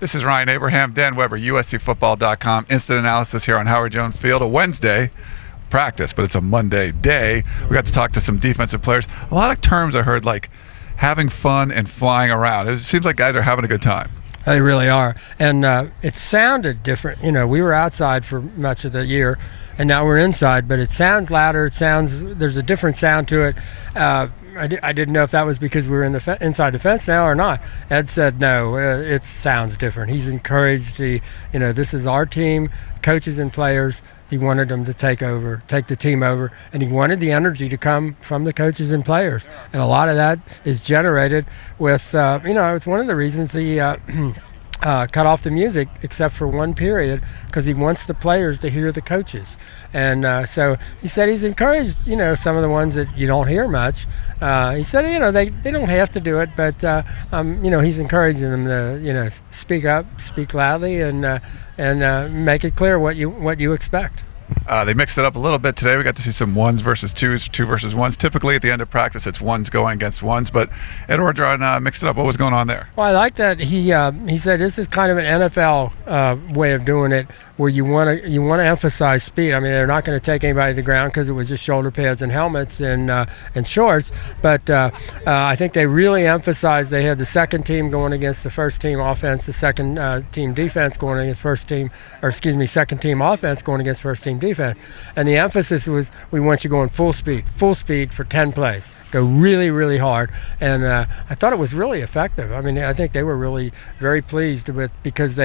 This is Ryan Abraham, Dan Weber, USCFootball.com. Instant analysis here on Howard Jones Field. A Wednesday practice, but it's a Monday day. We got to talk to some defensive players. A lot of terms I heard, like having fun and flying around. It seems like guys are having a good time. They really are. And it sounded different. You know, we were outside for much of the year, and now we're inside, but it sounds louder. There's a different sound to it. I didn't know if that was because we were inside the fence now or not. Ed said no, it sounds different. He's encouraged this is our team, coaches and players. He wanted them to take the team over, and he wanted the energy to come from the coaches and players. And a lot of that is generated with, it's one of the reasons he cut off the music except for one period, because he wants the players to hear the coaches. And so he said he's encouraged, some of the ones that you don't hear much. He said, they don't have to do it, but, he's encouraging them to, speak up, speak loudly, and make it clear what you expect. They mixed it up a little bit today. We got to see some ones versus twos, two versus ones. Typically at the end of practice, it's ones going against ones, but Ed Orgeron mixed it up. What was going on there? Well, I like that he said this is kind of an NFL way of doing it, where you want to emphasize speed. I mean, they're not going to take anybody to the ground because it was just shoulder pads and helmets and shorts, but I think they really emphasized. They had the second team going against the first team offense, the second team defense going against second team offense going against first team defense. And the emphasis was, we want you going full speed for 10 plays. Go really, really hard. And I thought it was really effective. I mean, I think they were really very pleased with, because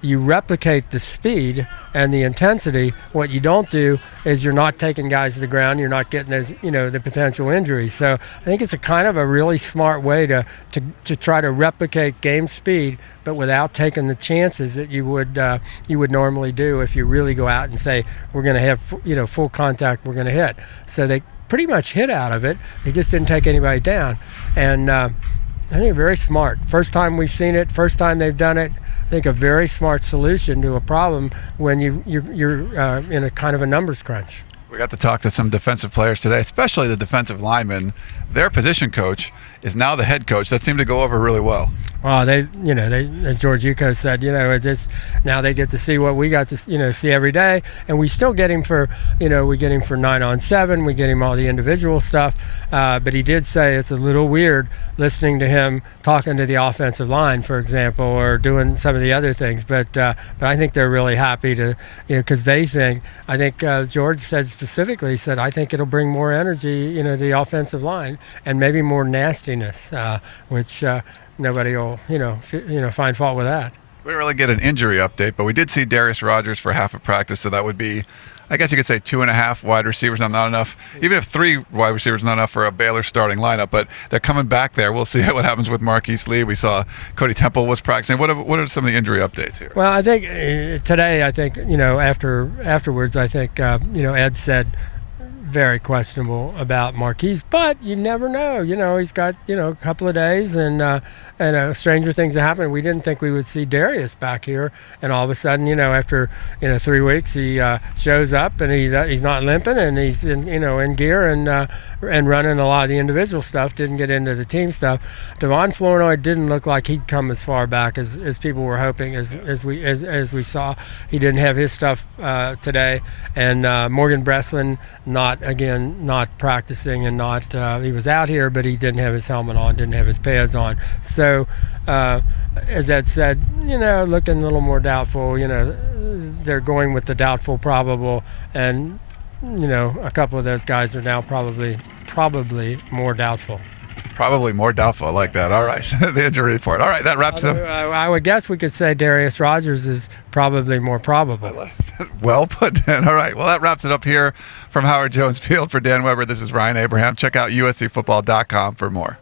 you replicate the speed and the intensity. What you don't do is you're not taking guys to the ground. You're not getting the potential injuries. So I think it's a kind of a really smart way to try to replicate game speed, but without taking the chances that you would normally do if you really go out and say, we're going to have full contact, we're going to hit. So they pretty much hit out of it. They just didn't take anybody down. And I think very smart. First time we've seen it, first time they've done it. I think a very smart solution to a problem when you're in a kind of a numbers crunch. We got to talk to some defensive players today, especially the defensive linemen. Their position coach is now the head coach. That seemed to go over really well. Well, as George Yuko said, now they get to see what we got to, see every day, and we still get him for, we get him for 9-on-7, we get him all the individual stuff, but he did say it's a little weird listening to him talking to the offensive line, for example, or doing some of the other things, but I think they're really happy to, because they think, George said specifically, I think it'll bring more energy, the offensive line, and maybe more nastiness, which nobody will, find fault with that. We didn't really get an injury update, but we did see Darius Rogers for half of practice, so that would be, I guess you could say 2.5 wide receivers, not enough. Even if 3 wide receivers, not enough for a Baylor starting lineup, but they're coming back there. We'll see what happens with Marquise Lee. We saw Cody Temple was practicing. What are some of the injury updates here? Well, I think today, afterwards, Ed said, very questionable about Marquise, but you never know. He's got a couple of days, and stranger things have happened. We didn't think we would see Darius back here, and all of a sudden, after 3 weeks, he shows up, and he's not limping, and he's in gear and running a lot of the individual stuff. Didn't get into the team stuff. Devon Flournoy didn't look like he'd come as far back as people were hoping. As we saw, he didn't have his stuff today, and Morgan Breslin not practicing, and he was out here, but he didn't have his helmet on, didn't have his pads on. So as Ed said, looking a little more doubtful. They're going with the doubtful probable, and a couple of those guys are now probably more doubtful. Probably more doubtful. I like that. All right. The injury report. All right. That wraps up. I would guess we could say Darius Rogers is probably more probable. Well put, Dan. All right. Well, that wraps it up here from Howard Jones Field. For Dan Weber, this is Ryan Abraham. Check out USCFootball.com for more.